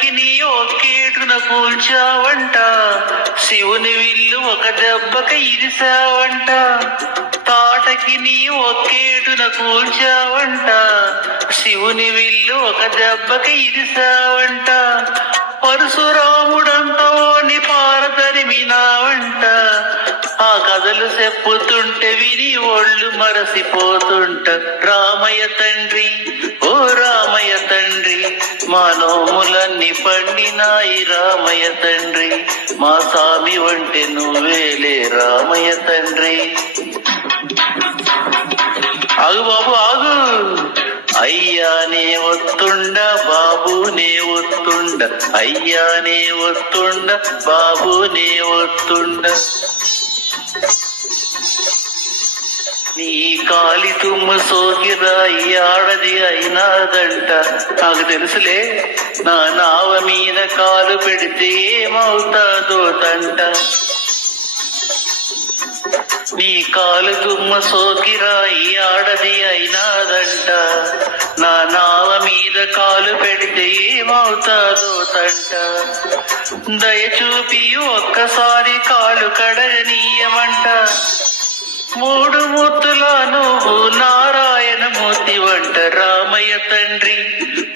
తాటకి ఒకేటున కూల్చావంట. శివుని విల్లు ఒక దెబ్బక ఇరిసావంట తాటకి నీ ఒకేటున కూల్చావంట. శివుని విల్లు ఒక దెబ్బక ఇరిసావంట పరశురాముడంతా ఓని పారదరిమినావంట ఆ కథలు చెప్పుతుంటే విని ఒళ్ళు మరసిపోతుంట. రామయ్య తండ్రి ఓ రామయ్య తండ్రి మానోములన్నీ పండినాయి రామయ్య తండ్రి. మా సామి వంటి నువ్వేలే రామయ్య తండ్రి. ఆగు బాబు ఆగు. అయ్యానే వస్తుండ బాబునే వస్తుండ అయ్యానే వస్తుండ బాబునే వస్తుండ నీ కాలి తుమ్మ ఈ ఆడది అయినాదంట. నాకు తెలుసులే నా నావ మీద కాలు పెడితే ఏమవుతాదో తంట. నీ కాలు తుమ్మ ఈ ఆడది అయినాదంట. నా నావ మీద కాలు పెడితే ఏమవుతాదో తంట. దయచూపి ఒక్కసారి కాలు కడగనీయమంట. మూడు మూర్తుల నువ్వు నారాయణ మూర్తి వంట రామయ్య తండ్రి.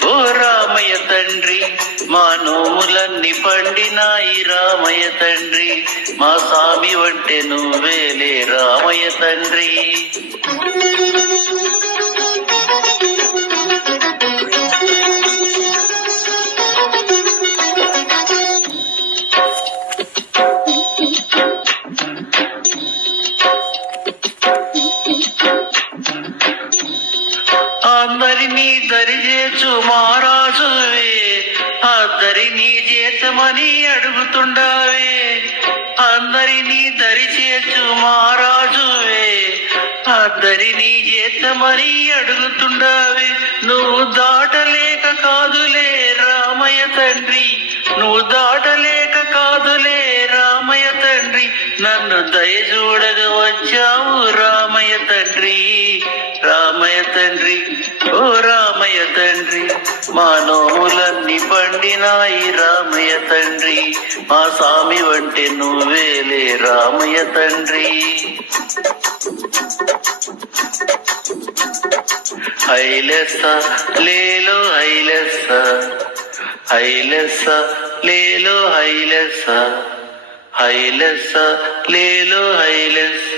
ఓ రామయ్య తండ్రి మా నోములన్నీ పండినాయి రామయ్య తండ్రి. మా స్వామి వంటే నువ్వేలే రామయ్య తండ్రి. దరిచేచు మహారాజువే నీ చేతమని అడుగుతుండావే. అందరినీ దరిచేచు మహారాజువే అందరినీ చేతమని అడుగుతుండావే. నువ్వు దాటలేక కాదులే రామయ్య తండ్రి నువ్వు దాటలేక కాదులే రామయ్య తండ్రి. నన్ను దయ చూడగ వచ్చావు రామయ్య తండ్రి రామయ్య తండ్రి. ఓ రా తండ్రి మా నోములన్నీ పండినాయి రామయ్య తండ్రి. మా స్వామి వంటి నువ్వేలే రామయ్య తండ్రి. హైలెస్స లేలో హైలెస్స హైలెస్స లేలో హైలెస్స హైలెస్స లేలో హైలెస్స.